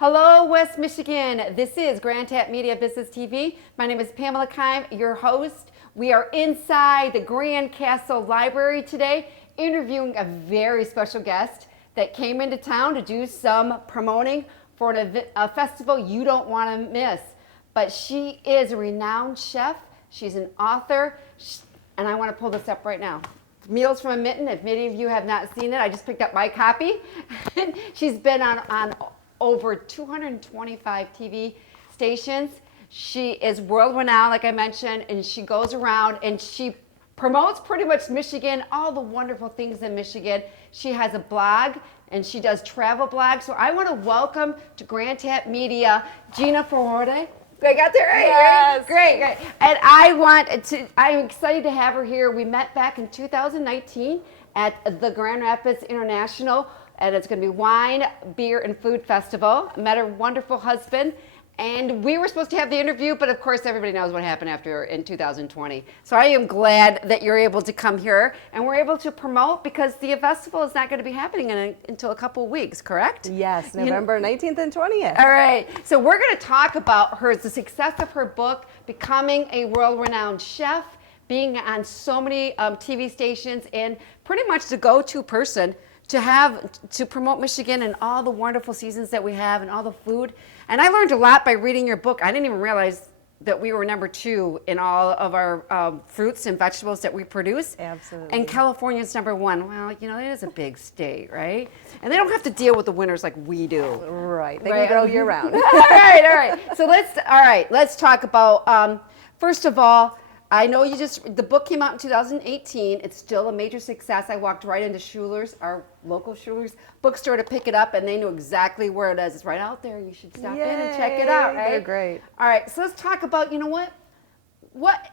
Hello, West Michigan. This is Grand Tap Media Business TV. My name is Pamela Keim, your host. We are inside the Grand Castle Library today, interviewing a very special guest that came into town to do some promoting for a festival you don't want to miss. But she is a renowned chef. She's an author, and I want to pull this up right now. Meals from a Mitten. If many of you have not seen it, I just picked up my copy. She's been on over 225 TV stations. She is world renowned, like I mentioned, and she goes around and she promotes pretty much Michigan, all the wonderful things in Michigan. She has a blog and she does travel blogs. So I want to welcome to Grand Tap Media, Gina Ferwerda. I got there right? Yes. Great. And I'm excited to have her here. We met back in 2019 at the Grand Rapids International, and it's going to be Wine, Beer, and Food Festival. I met her wonderful husband, and we were supposed to have the interview, but of course everybody knows what happened after in 2020. So I am glad that you're able to come here, and we're able to promote because the festival is not going to be happening until a couple of weeks, correct? Yes, November 19th and 20th. All right, so we're going to talk about the success of her book, becoming a world-renowned chef, being on so many TV stations, and pretty much the go-to person to promote Michigan and all the wonderful seasons that we have and all the food. And I learned a lot by reading your book. I didn't even realize that we were #2 in all of our fruits and vegetables that we produce. Absolutely. And California's #1. Well, it is a big state, right? And they don't have to deal with the winters like we do. Right. They can grow year round. All right. So let's talk about, first of all, I know the book came out in 2018. It's still a major success. I walked right into Schuler's, our local Schuler's bookstore, to pick it up, and they knew exactly where it is. It's right out there. You should stop in and check it out, right? They're great. All right, so let's talk about, what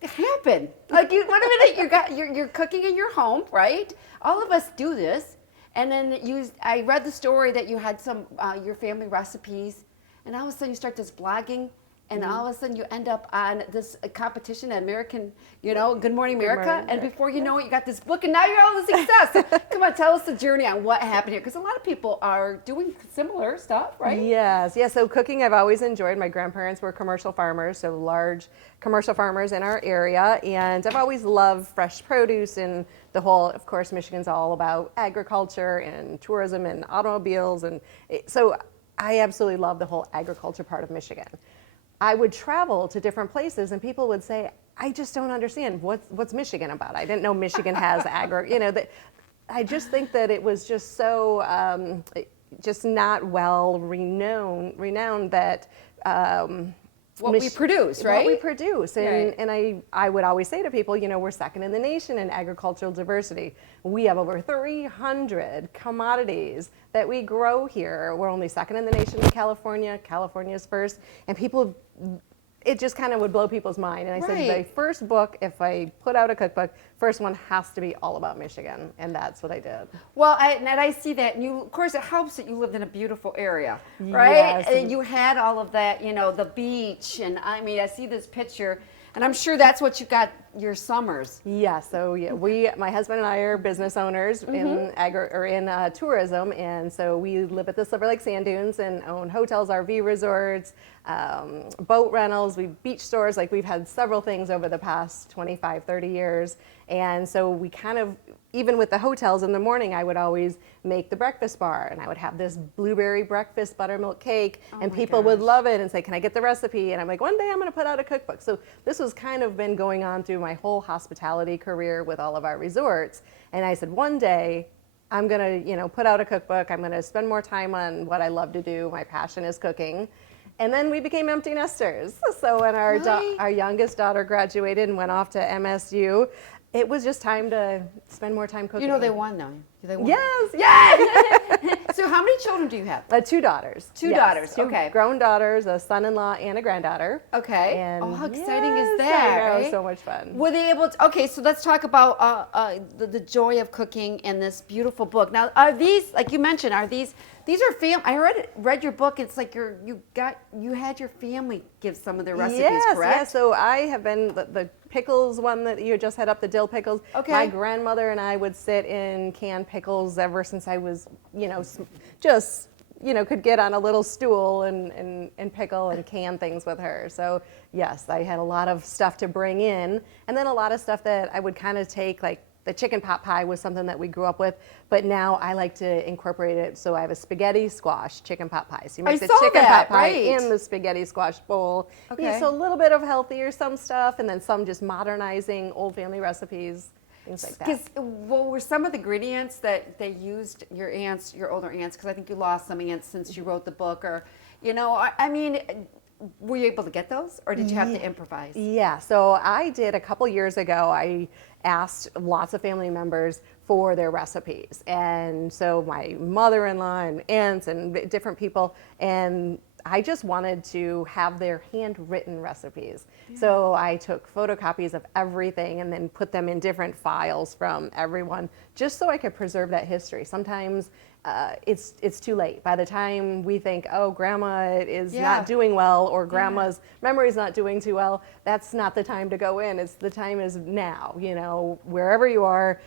happened? Like, wait a minute, you're cooking in your home, right? All of us do this. And then I read the story that you had some, your family recipes, and all of a sudden you start this blogging. And all of a sudden you end up on this competition at American, Good Morning America. And before you know it, you got this book and now you're all the success. So come on, tell us the journey on what happened here. Because a lot of people are doing similar stuff, right? Yes. Yeah, so cooking I've always enjoyed. My grandparents were commercial farmers, so large commercial farmers in our area. And I've always loved fresh produce and the whole, of course, Michigan's all about agriculture and tourism and automobiles. So I absolutely love the whole agriculture part of Michigan. I would travel to different places and people would say, I just don't understand what's Michigan about. I didn't know Michigan has I just think that it was just so just not well renowned that we produce, right? What we produce. Right. And I would always say to people, we're second in the nation in agricultural diversity. We have over 300 commodities that we grow here. We're only second in the nation in California. California's first. And it just kind of would blow people's mind. And I said, my first book, if I put out a cookbook, first one has to be all about Michigan. And that's what I did. Well, I see that. And of course, it helps that you lived in a beautiful area, right? Yes. And you had all of that, the beach. And I see this picture. And I'm sure that's what you got your summers. Yeah, so my husband and I are business owners in tourism, and so we live at the Silver Lake Sand Dunes and own hotels, RV resorts, boat rentals, beach stores. Like, we've had several things over the past 25, 30 years. And so we kind of, even with the hotels in the morning, I would always make the breakfast bar, and I would have this blueberry breakfast buttermilk cake, and people would love it and say, can I get the recipe? And I'm like, one day I'm going to put out a cookbook. So this was kind of been going on through my whole hospitality career with all of our resorts. And I said, one day I'm going to, put out a cookbook. I'm going to spend more time on what I love to do. My passion is cooking. And then we became empty nesters. So when our youngest daughter graduated and went off to MSU, it was just time to spend more time cooking. They won, though. They won. Yes. Yes. So how many children do you have? 2 daughters. Two daughters. Two okay. grown daughters, a son-in-law and a granddaughter. Okay. And how exciting is yes, that? I know, right? so much fun. Were they able to? Okay, so let's talk about the joy of cooking and this beautiful book. Now, are these, like you mentioned, these are I read your book. It's like you had your family give some of their recipes, correct? Yes. So I have been the pickles one that you just had up, the dill pickles. Okay. My grandmother and I would sit in canned pickles ever since I was, just could get on a little stool and pickle and can things with her. So yes, I had a lot of stuff to bring in, and then a lot of stuff that I would kind of take, like the chicken pot pie was something that we grew up with, but now I like to incorporate it. So I have a spaghetti squash chicken pot pie. So you make the chicken pot pie in the spaghetti squash bowl. Okay. Yeah, so a little bit of healthier some stuff, and then some just modernizing old family recipes, things like that. What were some of the ingredients that they used, your older aunts? Because I think you lost some aunts since you wrote the book, or, I mean, were you able to get those, or did you have to improvise? Yeah, so I did a couple years ago. I asked lots of family members for their recipes, and so my mother-in-law and aunts and different people, and I just wanted to have their handwritten recipes. Yeah. So I took photocopies of everything and then put them in different files from everyone, just so I could preserve that history. Sometimes it's too late. By the time we think, oh, grandma is not doing well, or grandma's memory's not doing too well, that's not the time to go in. The time is now, wherever you are.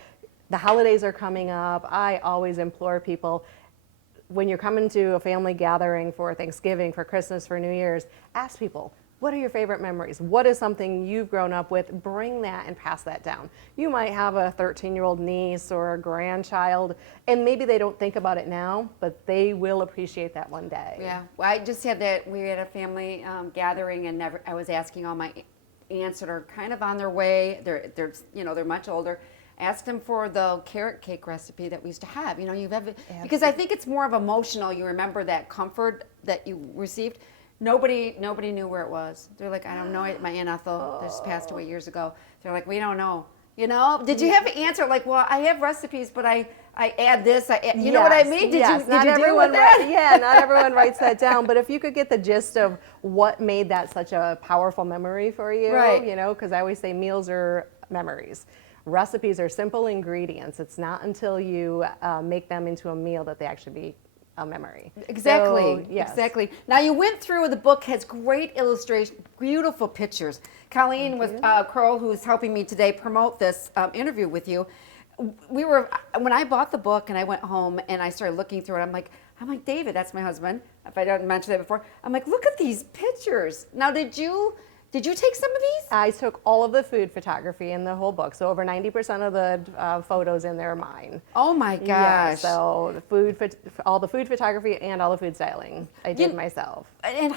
The holidays are coming up. I always implore people, when you're coming to a family gathering for Thanksgiving, for Christmas, for New Year's, ask people, what are your favorite memories? What is something you've grown up with? Bring that and pass that down. You might have a 13-year-old niece or a grandchild, and maybe they don't think about it now, but they will appreciate that one day. Yeah, well, I just had that, we had a family gathering, and I was asking all my aunts that are kind of on their way, they're much older, ask them for the carrot cake recipe that we used to have. Because I think it's more of emotional. You remember that comfort that you received. Nobody knew where it was. They're like, I don't know. My Aunt Ethel just passed away years ago. They're like, we don't know. Did you have an answer like, well, I have recipes, but I add this. You know what I mean? Did you deal with that? Not everyone writes that down. But if you could get the gist of what made that such a powerful memory for you, right? Because I always say meals are memories. Recipes are simple ingredients. It's not until you make them into a meal that they actually be a memory. Exactly. So, yes. Exactly. Now you went through, the book has great illustrations, beautiful pictures. Colleen was Kroll, who's helping me today promote this interview with you. When I bought the book and I went home and I started looking through it, I'm like, David, that's my husband. If I didn't mention that before, I'm like, look at these pictures. Now, did you take some of these? I took all of the food photography in the whole book, so over 90% of the photos in there are mine. Oh my gosh! Yeah, so all the food photography and all the food styling I did myself. And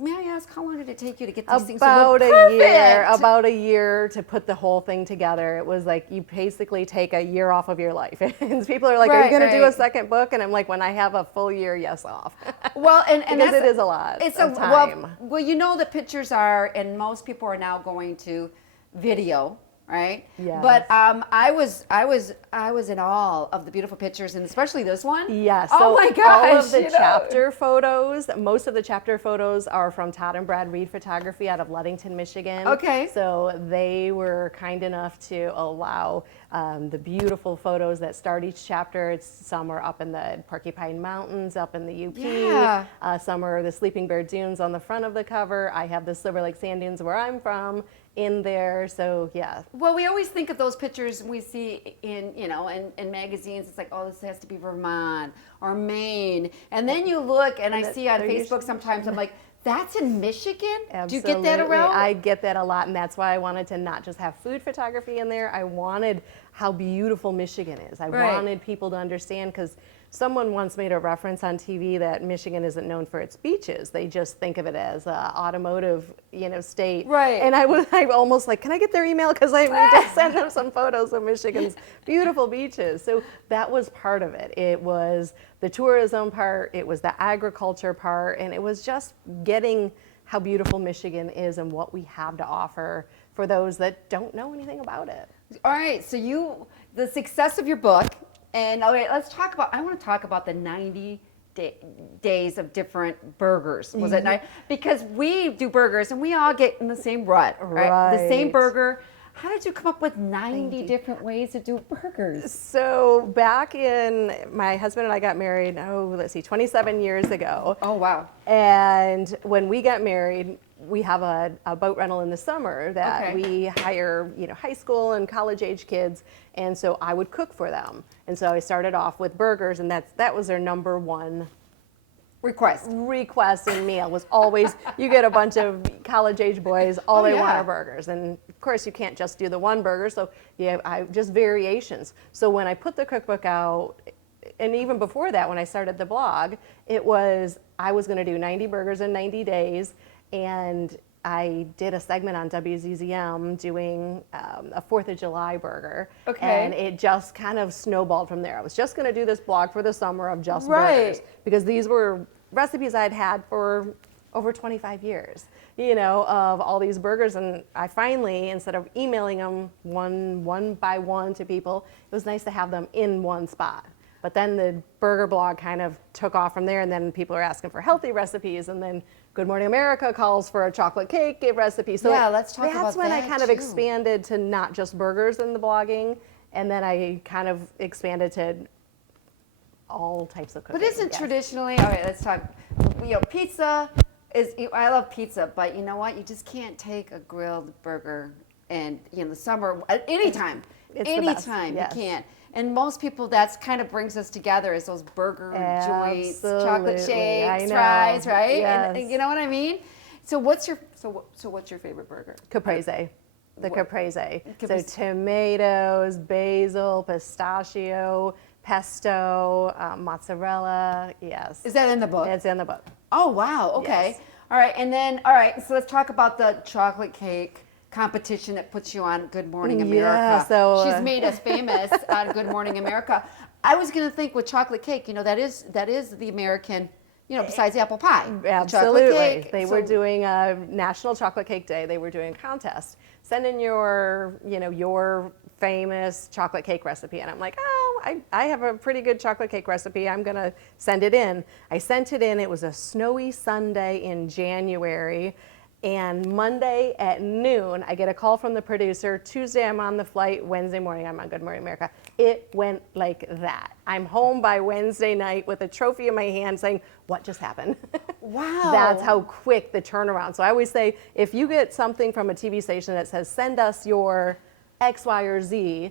may I ask, how long did it take you to get these things to look perfect? About a year to put the whole thing together. It was like you basically take a year off of your life. And people are like, are you going to do a second book? And I'm like, when I have a full year, yes, off. Well, and because it is a lot of time. Well, the pictures are, and most people are now going to video, right? Yes. But I was in awe of the beautiful pictures, and especially this one. Yes. Oh so my gosh! All of the chapter photos. Most of the chapter photos are from Todd and Brad Reed Photography out of Ludington, Michigan. Okay. So they were kind enough to allow the beautiful photos that start each chapter. Some are up in the Porcupine Mountains, up in the UP. Yeah. Some are the Sleeping Bear Dunes on the front of the cover. I have the Silver Lake Sand Dunes where I'm from in there. So yeah. Well, we always think of those pictures we see in magazines. It's like, oh, this has to be Vermont or Maine. And then you look, and I see on Facebook sometimes, I'm like, that's in Michigan? Absolutely. Do you get that around? I get that a lot, and that's why I wanted to not just have food photography in there. I wanted how beautiful Michigan is. I wanted people to understand, because someone once made a reference on TV that Michigan isn't known for its beaches. They just think of it as an automotive, state. Right. And I almost like, can I get their email? Because I need to send them some photos of Michigan's beautiful beaches. So that was part of it. It was the tourism part, it was the agriculture part, and it was just getting how beautiful Michigan is and what we have to offer for those that don't know anything about it. All right, so the success of your book, and all right, I want to talk about the 90 days of different burgers. Was it nice? Because we do burgers and we all get in the same rut, right? The same burger. How did you come up with 90 different ways to do burgers? So back in, my husband and I got married, 27 years ago. Oh, wow. And when we got married, we have a boat rental in the summer that we hire, high school and college age kids. And so I would cook for them. And so I started off with burgers, and that was their number one Request. and meal was always, you get a bunch of college-age boys, all they want are burgers. And of course, you can't just do the one burger, so just variations. So when I put the cookbook out, and even before that, when I started the blog, I was going to do 90 burgers in 90 days, and I did a segment on WZZM doing a 4th of July burger. Okay. And it just kind of snowballed from there. I was just going to do this blog for the summer of just burgers, because these were recipes I'd had for over 25 years, of all these burgers. And I finally, instead of emailing them one by one to people, it was nice to have them in one spot. But then the burger blog kind of took off from there, and then people are asking for healthy recipes, and then Good Morning America calls for a chocolate cake recipe. So let's talk about that. That's when I kind of expanded to not just burgers in the blogging, and then I kind of expanded to all types of cooking. But isn't traditionally, all right, let's talk, pizza is, I love pizza, but you know what? You just can't take a grilled burger and, the summer, anytime, It's anytime, yes. you can't. And most people, that's kind of brings us together is those burger joints, chocolate shakes, fries, right? Yes. And you know what I mean? So what's your favorite burger? Caprese. The What? caprese. So Caprese. tomatoes, basil, pistachio, pesto, mozzarella. Yes. Is that in the book? It's in the book. Oh, wow. Okay. Yes. All right. And then, all right. So let's talk about the chocolate cake competition that puts you on Good Morning America. Yeah, so she's made us famous on Good Morning America. I was going to think with chocolate cake, that is the American, besides apple pie. Absolutely. Chocolate cake. They were doing a National Chocolate Cake Day. They were doing a contest. Send in your famous chocolate cake recipe. And I'm like, I have a pretty good chocolate cake recipe. I'm going to send it in. I sent it in. It was a snowy Sunday in January. And Monday at noon, I get a call from the producer. Tuesday, I'm on the flight. Wednesday morning, I'm on Good Morning America. It went like that. I'm home by Wednesday night with a trophy in my hand saying, what just happened? Wow. That's how quick the turnaround. So I always say, if you get something from a TV station that says, send us your X, Y, or Z,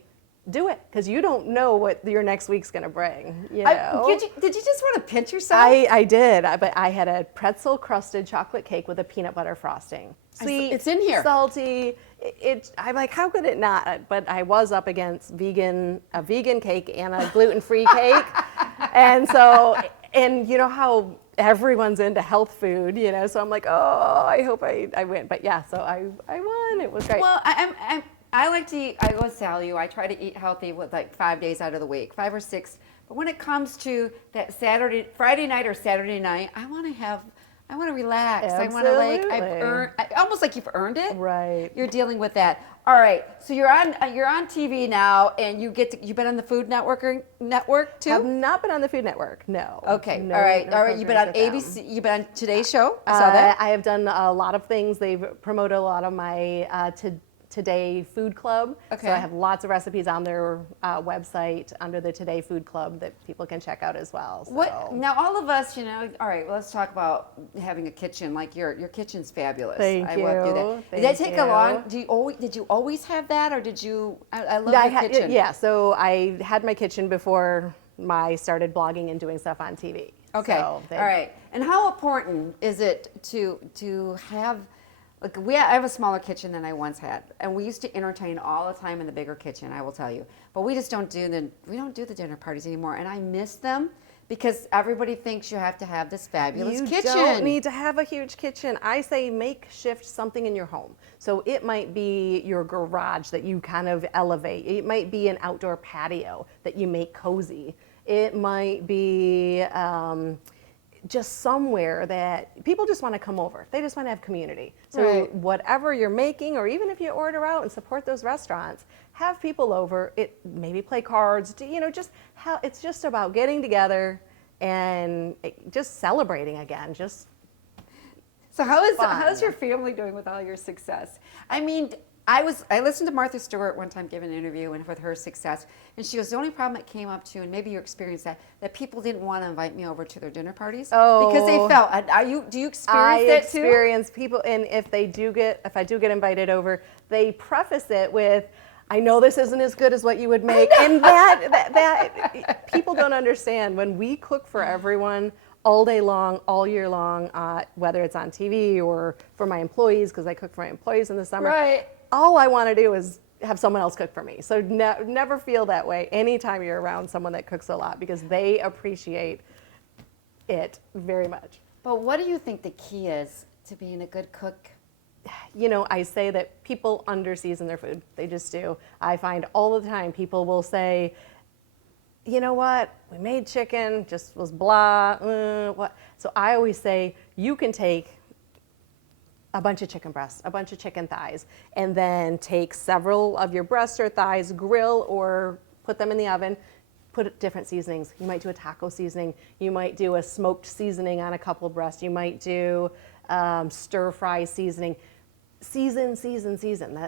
do it, because you don't know what your next week's going to bring. Did you just want to pinch yourself? I did, but I had a pretzel crusted chocolate cake with a peanut butter frosting. Sweet, it's in here. Salty. I'm like, how could it not? But I was up against a vegan cake and a gluten-free cake, and you know how everyone's into health food, so I'm like, oh, I hope I win. But yeah, so I won. It was great. Well, I like to eat, I will tell you, I try to eat healthy with like 5 days out of the week, 5 or 6. But when it comes to that Friday night or Saturday night, I want to relax. Absolutely. I want to almost like you've earned it. Right. You're dealing with that. All right. So you're on TV now, and you've been on the Food Network too? I've not been on the Food Network, no. Okay. No, all right. no All right. You've been on programs with ABC. You've been on Today's Show. I saw that. I have done a lot of things. They've promoted a lot of my Today Food Club. Okay. So I have lots of recipes on their website under the Today Food Club that people can check out as well. So. What now? All of us, all right. Well, let's talk about having a kitchen. Like your kitchen's fabulous. Thank I you. love to do that. Did that take a long? Did you always have that, or did you? I love your kitchen. Yeah. So I had my kitchen before I started blogging and doing stuff on TV. Okay. So all right. And how important is it to have? Like I have a smaller kitchen than I once had, and we used to entertain all the time in the bigger kitchen. I will tell you, but we just don't do the dinner parties anymore, and I miss them because everybody thinks you have to have this fabulous kitchen. You don't need to have a huge kitchen. I say makeshift something in your home. So it might be your garage that you kind of elevate. It might be an outdoor patio that you make cozy. It might be just somewhere that people just want to come over. They just want to have community. So Right. whatever you're making, or even if you order out and support those restaurants, have people over. Maybe play cards. It's just about getting together and just celebrating again. So how's your family doing with all your success? I mean, I listened to Martha Stewart one time give an interview and with her success, and she goes, the only problem that came up to, and maybe you experienced that people didn't want to invite me over to their dinner parties because they felt. Do you experience that too? I experience people, and if I do get invited over, they preface it with, I know this isn't as good as what you would make, and that people don't understand. When we cook for everyone, all day long, all year long, whether it's on TV or for my employees, because I cook for my employees in the summer. Right. All I want to do is have someone else cook for me. So never feel that way anytime you're around someone that cooks a lot, because they appreciate it very much. But what do you think the key is to being a good cook? You know, I say that people under-season their food. They just do. I find all the time people will say, you know what, we made chicken, just was blah, what. So I always say, you can take a bunch of chicken breasts, a bunch of chicken thighs, and then take several of your breasts or thighs, grill or put them in the oven, put different seasonings. You might do a taco seasoning. You might do a smoked seasoning on a couple of breasts. You might do stir fry seasoning. Season.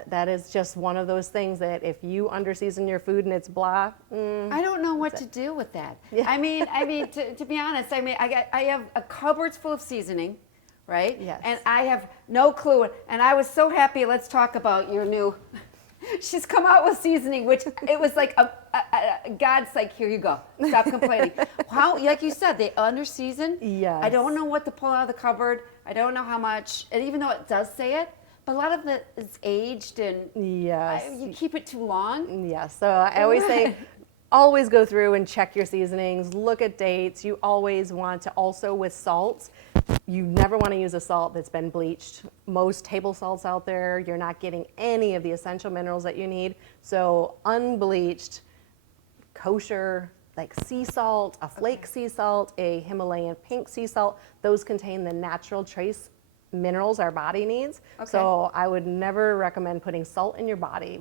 That is just one of those things that if you under-season your food and it's blah. I don't know what to do with that. Yeah. I mean, to be honest, I have a cupboards full of seasoning, right? Yes. And I have no clue. And I was so happy. Let's talk about your new. She's come out with seasoning, which it was like God's like, here you go. Stop complaining. How, like you said, they under-season. Yes. I don't know what to pull out of the cupboard. I don't know how much, and even though it does say it, but a lot of it is aged and Yes. you keep it too long. Yes. So I always say, always go through and check your seasonings, look at dates. You always want to also, with salt, you never want to use a salt that's been bleached. Most table salts out there, you're not getting any of the essential minerals that you need. So unbleached, kosher, like sea salt, a flake sea salt, a Himalayan pink sea salt, those contain the natural trace minerals our body needs. Okay. So I would never recommend putting salt in your body,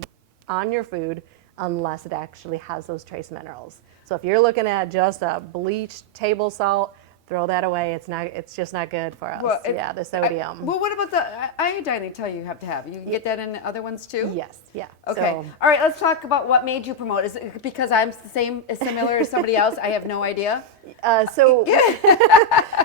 on your food, unless it actually has those trace minerals. So if you're looking at just a bleached table salt, throw that away. It's just not good for us. Well, The sodium. Well, what about the iodine they tell you have to have? You can get that in other ones too? Yes, yeah. Okay. So, All right, let's talk about what made you promote. Is it because I'm similar as somebody else? I have no idea.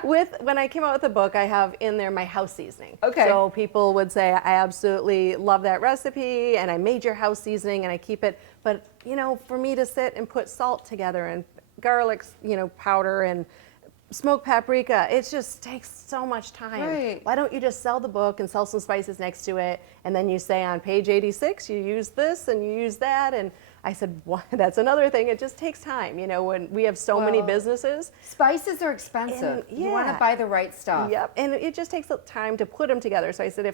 When I came out with the book, I have in there my house seasoning. Okay. So people would say, I absolutely love that recipe, and I made your house seasoning, and I keep it. But, you know, for me to sit and put salt together and garlic, powder and smoked paprika, it just takes so much time. Right. Why don't you just sell the book and sell some spices next to it, and then you say on page 86 you use this and you use that? And I said, well, that's another thing. It just takes time. When we have so many businesses. Spices are expensive. And, You want to buy the right stuff. Yep, and it just takes time to put them together. So I said,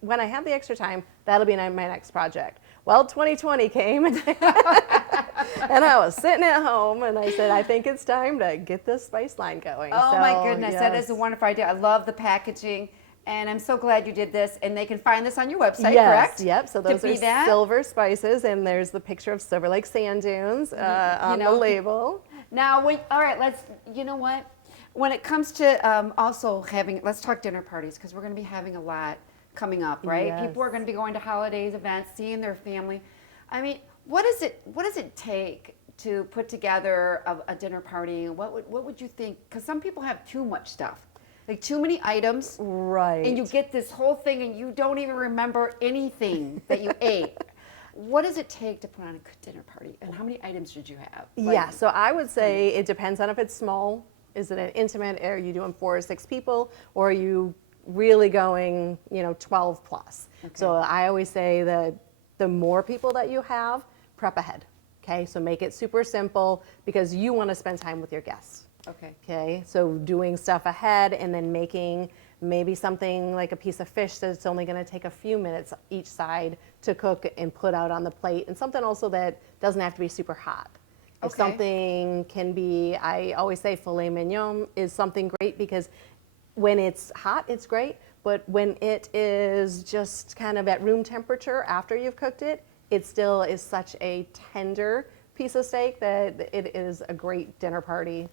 when I have the extra time, that'll be my next project. Well, 2020 came, and I was sitting at home, and I said, I think it's time to get this spice line going. Oh So, my goodness, yes. that is a wonderful idea. I love the packaging, and I'm so glad you did this. And they can find this on your website, Yes, correct? yep. So those are silver spices, and there's the picture of Silver Lake sand dunes on the label. Now, all right, you know what? When it comes to also having, let's talk dinner parties, because we're going to be having a lot coming up, right? Yes. People are going to be going to holidays, events, seeing their family. I mean, what does it take to put together a dinner party? What would you think? Because some people have too much stuff, like too many items, Right. and you get this whole thing, and you don't even remember anything that you ate. What does it take to put on a good dinner party, and how many items should you have? Yeah, so I would say it depends on if it's small. Is it an intimate? Are you doing 4 or 6 people, or are you really going, 12 plus? Okay. So I always say that the more people that you have, prep ahead. Okay, so make it super simple because you want to spend time with your guests. Okay. Okay, so doing stuff ahead and then making maybe something like a piece of fish that's only going to take a few minutes each side to cook and put out on the plate, and something also that doesn't have to be super hot. If Okay. something can be, I always say filet mignon is something great because when it's hot, it's great, but when it is just kind of at room temperature after you've cooked it, it still is such a tender piece of steak that it is a great dinner party,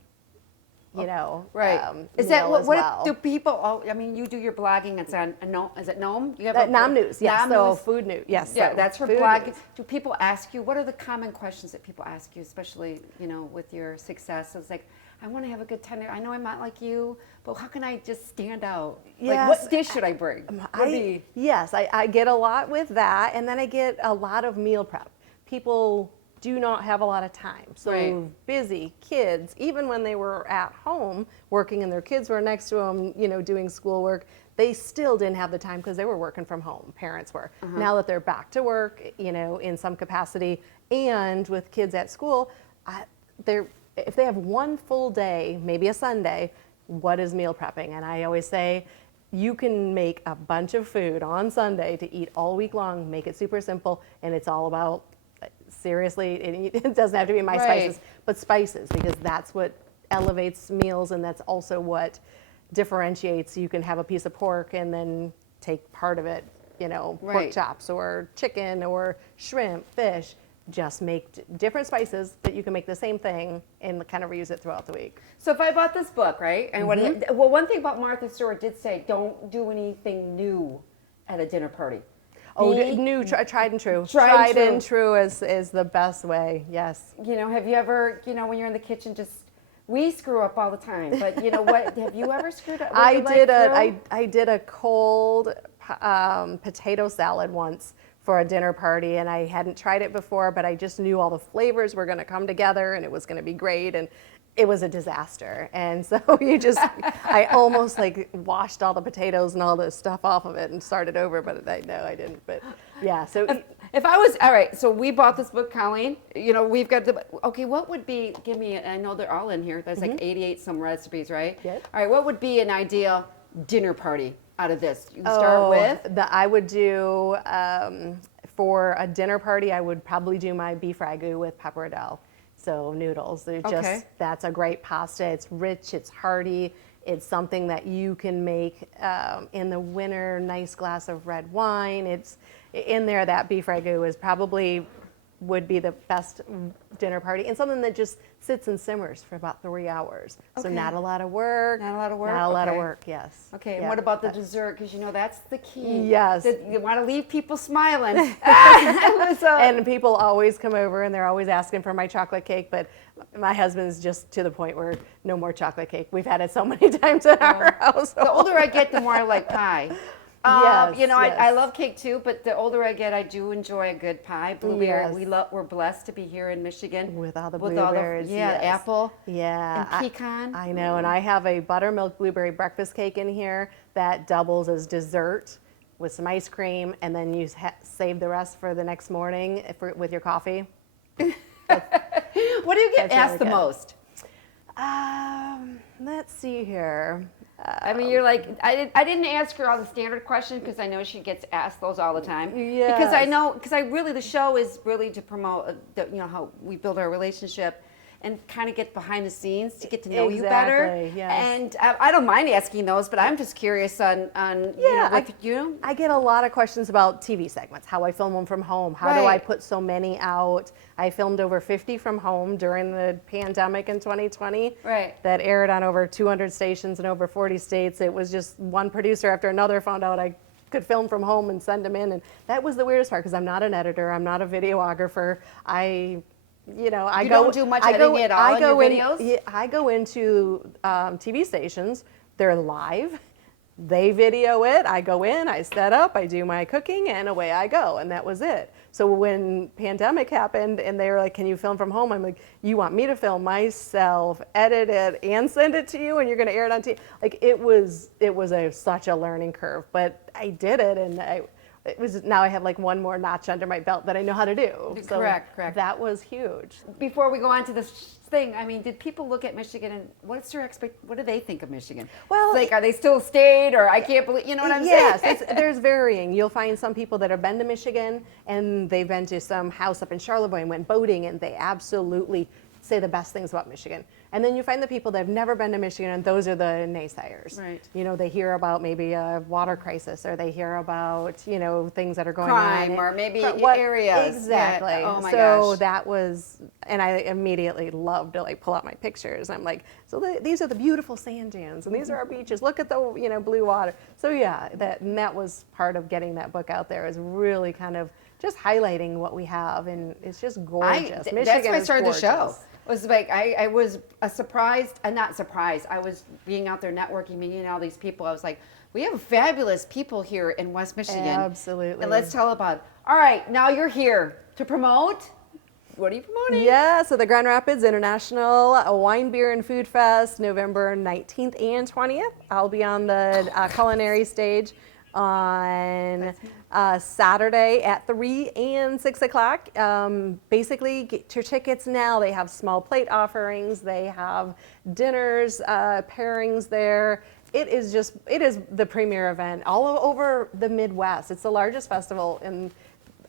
Right. Is meal that as what well. do people? Oh, I mean, you do your blogging. It's on is it Gnome? You have Nom News, yes. Nom So News? food news, yes. Yeah, so that's her food blog. news. Do people ask you? What are the common questions that people ask you, especially with your success? It's like, I want to have a good dinner. I know I'm not like you, but how can I just stand out? Like, Yes. what dish should I bring? Yes, I get a lot with that, and then I get a lot of meal prep. People do not have a lot of time. So Right. busy kids, even when they were at home working and their kids were next to them, doing schoolwork, they still didn't have the time because they were working from home. Parents were. Now that they're back to work, in some capacity, and with kids at school, if they have one full day, maybe a Sunday, what is meal prepping? And I always say, you can make a bunch of food on Sunday to eat all week long, make it super simple, and it's all about, seriously, it doesn't have to be my Right. spices, but spices, because that's what elevates meals, and that's also what differentiates. You can have a piece of pork and then take part of it, pork Right. chops or chicken or shrimp, fish. Just make different spices, but you can make the same thing and kind of reuse it throughout the week. So if I bought this book, right, and well, one thing about Martha Stewart did say, don't do anything new at a dinner party. Oh, Be- new, tried and true. Tried and And true is the best way. Yes. Have you ever, when you're in the kitchen, we screw up all the time, but you know what? Have you ever screwed up? I did a cold potato salad once for a dinner party, and I hadn't tried it before, but I just knew all the flavors were going to come together and it was going to be great, and it was a disaster. And so I almost washed all the potatoes and all the stuff off of it and started over, but I didn't. But yeah, so If I was, all right, so we bought this book, Colleen, we've got what would be, I know they're all in here, there's like 88 some recipes, right? Yep. All right, what would be an ideal dinner party out of this? You can start with? I would do, for a dinner party, I would probably do my beef ragu with pappardelle. So noodles, that's a great pasta. It's rich, it's hearty. It's something that you can make in the winter, nice glass of red wine. It's in there. That beef ragu would be the best dinner party, and something that just sits and simmers for about 3 hours. So Okay. not a lot of work. Not a lot of work? Not a lot of Okay. work, yes. Okay, and Yeah, what about the that- dessert? Because that's the key. Yes. You want to leave people smiling. And people always come over and they're always asking for my chocolate cake, but my husband's just to the point where no more chocolate cake. We've had it so many times in our house. The older I get, the more I like pie. Yes, I yes. love cake too, but the older I get, I do enjoy a good pie. Blueberry. Yes. We're blessed to be here in Michigan With all the with blueberries, yeah, yes. apple. Yeah. And pecan. I know, and I have a buttermilk blueberry breakfast cake in here that doubles as dessert with some ice cream, and then you save the rest for the next morning with your coffee. What do you get That's asked the really good. most? Let's see here. I mean, you're like, I didn't ask her all the standard questions because I know she gets asked those all the time. Yes. Because I really, the show is really to promote, how we build our relationship and kind of get behind the scenes to get to know you better. Exactly, yes. And I don't mind asking those, but I'm just curious on I get a lot of questions about TV segments, how I film them from home, how do I Right. put so many out. I filmed over 50 from home during the pandemic in 2020. Right. That aired on over 200 stations in over 40 states. It was just one producer after another found out I could film from home and send them in. And that was the weirdest part because I'm not an editor, I'm not a videographer. I don't do much editing at all in your videos? I go into TV stations, they're live, they video it, I go in, I set up, I do my cooking, and away I go, and that was it. So when pandemic happened and they were like, can you film from home? I'm like, you want me to film myself, edit it, and send it to you, and you're gonna air it on TV? Like, it was such a learning curve, but I did it, and now I have like one more notch under my belt that I know how to do. So Correct. that was huge. Before we go on to this thing, I mean, did people look at Michigan and what do they think of Michigan? Well, like, are they still a state, or I can't believe, you know what I'm saying? Yes, there's varying. You'll find some people that have been to Michigan and they've been to some house up in Charlevoix and went boating, and they absolutely say the best things about Michigan. And then you find the people that have never been to Michigan, and those are the naysayers. Right. They hear about maybe a water crisis, or they hear about, things that are going Crime, on. or maybe areas. Exactly. Yeah. Oh my so gosh. that was, and I immediately loved to pull out my pictures. I'm like, these are the beautiful sand dunes, and these are our beaches. Look at the, blue water. So yeah, that was part of getting that book out there, is really kind of just highlighting what we have, and it's just gorgeous. Michigan That's why I is started the show. gorgeous. Was like I was not surprised. I was being out there networking, meeting all these people. I was like, we have fabulous people here in West Michigan. Absolutely. And let's tell about it. All right, now you're here to promote What are you promoting? Yeah, so the Grand Rapids International Wine, Beer, and Food Fest, November 19th and 20th. I'll be on the culinary stage on Saturday at 3 and 6 o'clock. Basically, get your tickets now. They have small plate offerings. They have dinners, pairings there. It is the premier event all over the Midwest. It's the largest festival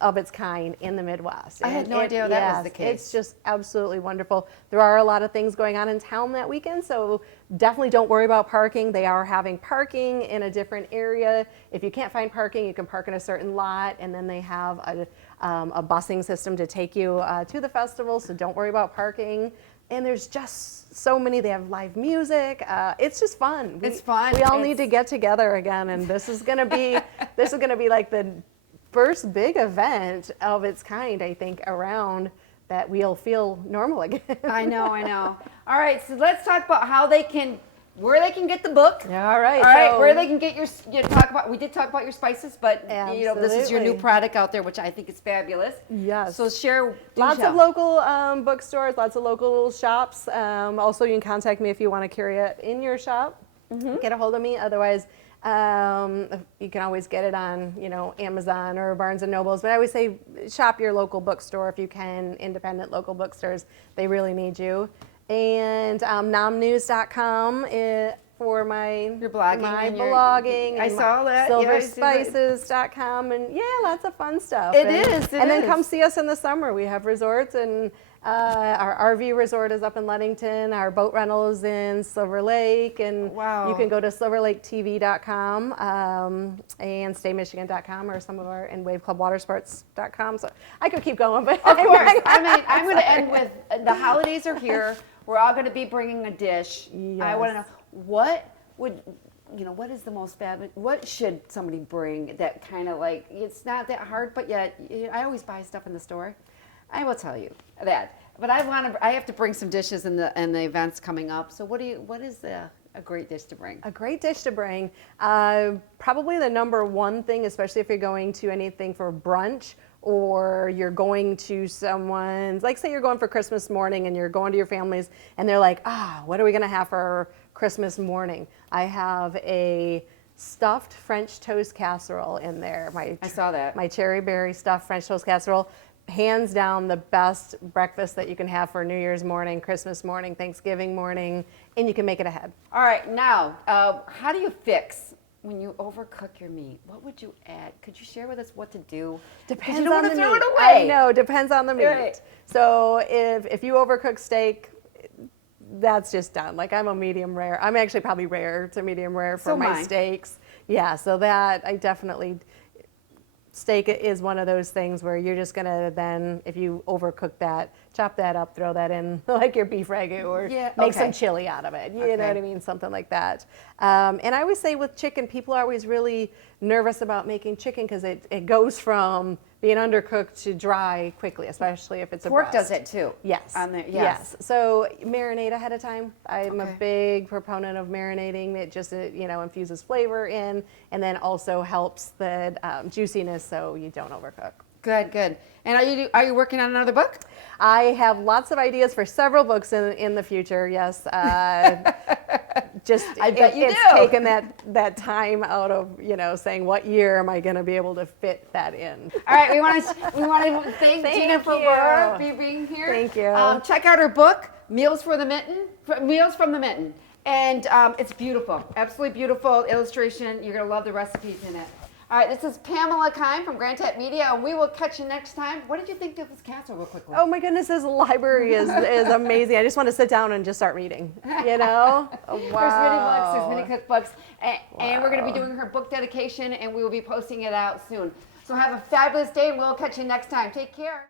of its kind in the Midwest. I had no idea that was the case. It's just absolutely wonderful. There are a lot of things going on in town that weekend, so definitely don't worry about parking. They are having parking in a different area. If you can't find parking, you can park in a certain lot, and then they have a busing system to take you to the festival, so don't worry about parking. And there's just so many. They have live music. It's just fun. It's fun. We all need to get together again, and this is gonna be like the first big event of its kind, I think, around that we'll feel normal again. I know. All right, so let's talk about where they can get the book. All right. All right, so where they can get we did talk about your spices, but this is your new Absolutely. product out there, which I think is fabulous. Yes. So share. Lots of local bookstores, lots of local shops. Also, you can contact me if you want to carry it in your shop. Get a hold of me. Otherwise, you can always get it on, Amazon or Barnes & Nobles. But I always say shop your local bookstore if you can, independent local bookstores. They really need you. And nomnews.com for my blogging. I saw that. Silverspices.com. And lots of fun stuff. It is. Then come see us in the summer. We have resorts, and our RV resort is up in Ludington. Our boat rental is in Silver Lake, and you can go to silverlaketv.com and staymichigan.com or some of our and waveclubwatersports.com. So I could keep going, but of course. I'm going to end with the holidays are here. We're all going to be bringing a dish. Yes. I want to know what is the most fabulous? What should somebody bring that kind of like it's not that hard, but yet I always buy stuff in the store. I will tell you that, but I have to bring some dishes in the events coming up. So what is a great dish to bring? A great dish to bring. Probably the number one thing, especially if you're going to anything for brunch or you're going to someone's, like say you're going for Christmas morning and you're going to your families and they're like, what are we gonna have for Christmas morning? I have a stuffed French toast casserole in there. I saw that. My cherry berry stuffed French toast casserole. Hands down the best breakfast that you can have for New Year's morning, Christmas morning, Thanksgiving morning, and you can make it ahead. All right, now, how do you fix when you overcook your meat? What would you add? Could you share with us what to do? Depends you don't on want to the throw meat. it away. I know, depends on the meat. Right. So if you overcook steak, that's just done. Like I'm a medium rare. I'm actually probably rare to medium rare for my steaks. Yeah, so that I definitely. Steak is one of those things where you're just gonna then, if you overcook that, chop that up, throw that in like your beef ragu, or make some chili out of it. You know what I mean? Something like that. And I always say with chicken, people are always really nervous about making chicken because it goes from being undercooked to dry quickly, especially if it's a breast. Pork does it too. Yes. Yes. So marinate ahead of time. I'm a big proponent of marinating. It just infuses flavor in, and then also helps the juiciness so you don't overcook. Good. And are you working on another book? I have lots of ideas for several books in the future. Yes. I bet you it's do. taken that time out of saying what year am I going to be able to fit that in. All right, we want to thank Gina Ferwerda for being here. Thank you. Check out her book, Meals from the Mitten, and it's beautiful, absolutely beautiful illustration. You're gonna love the recipes in it. All right, this is Pamela Keim from Grantat Media, and we will catch you next time. What did you think of this castle, real quickly? Oh my goodness, this library is amazing. I just want to sit down and just start reading. Wow. There's many cookbooks, and we're going to be doing her book dedication, and we will be posting it out soon. So have a fabulous day, and we'll catch you next time. Take care.